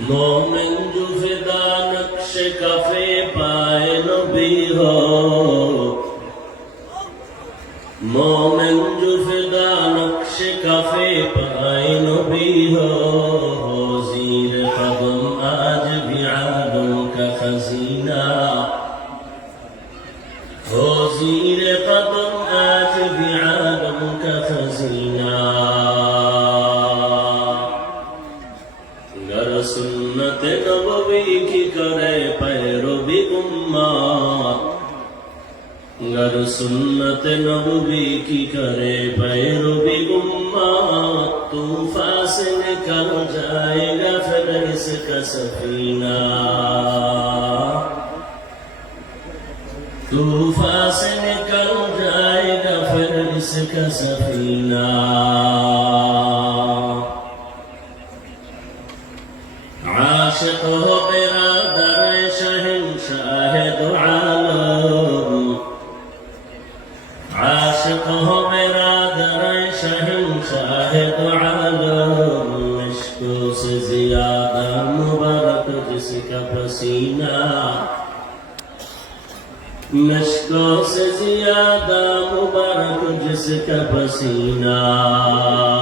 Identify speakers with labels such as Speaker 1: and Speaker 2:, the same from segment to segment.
Speaker 1: মোমেন জুফেদা নকশে cafe পায় নবী হ। মোমেন জুফেদা নকশে কাফে পায় নবী হ। জির কদম আজ বিআদম কা খজিনা। জির কদম আজ বি गर सुन्नत नबवी की करे पैरवी उम्मा गर सुन्नत नबवी की करे पैरवी उम्मा तूफान से निकल जाएगा फिर इसका सफीना तूफान से निकल जाएगा फिर इसका सफीना عاشق ہو برادر شہن شاہ دو عالم عاشق ہو برادر شہن شاہ دو عالم سے زیادہ مبارک جس کا پسینہ۔ مشکوں سے زیادہ مبارک جس کا پسینہ۔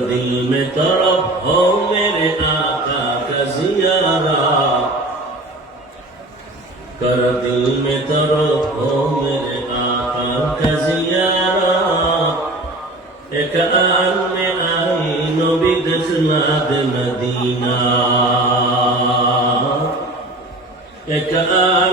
Speaker 1: दिल में तड़प हो मेरे आका का जियारा कर दिल में तड़प हो मेरे आका का जियारा एक आन में आई नबी दखलाद मदीना एक आन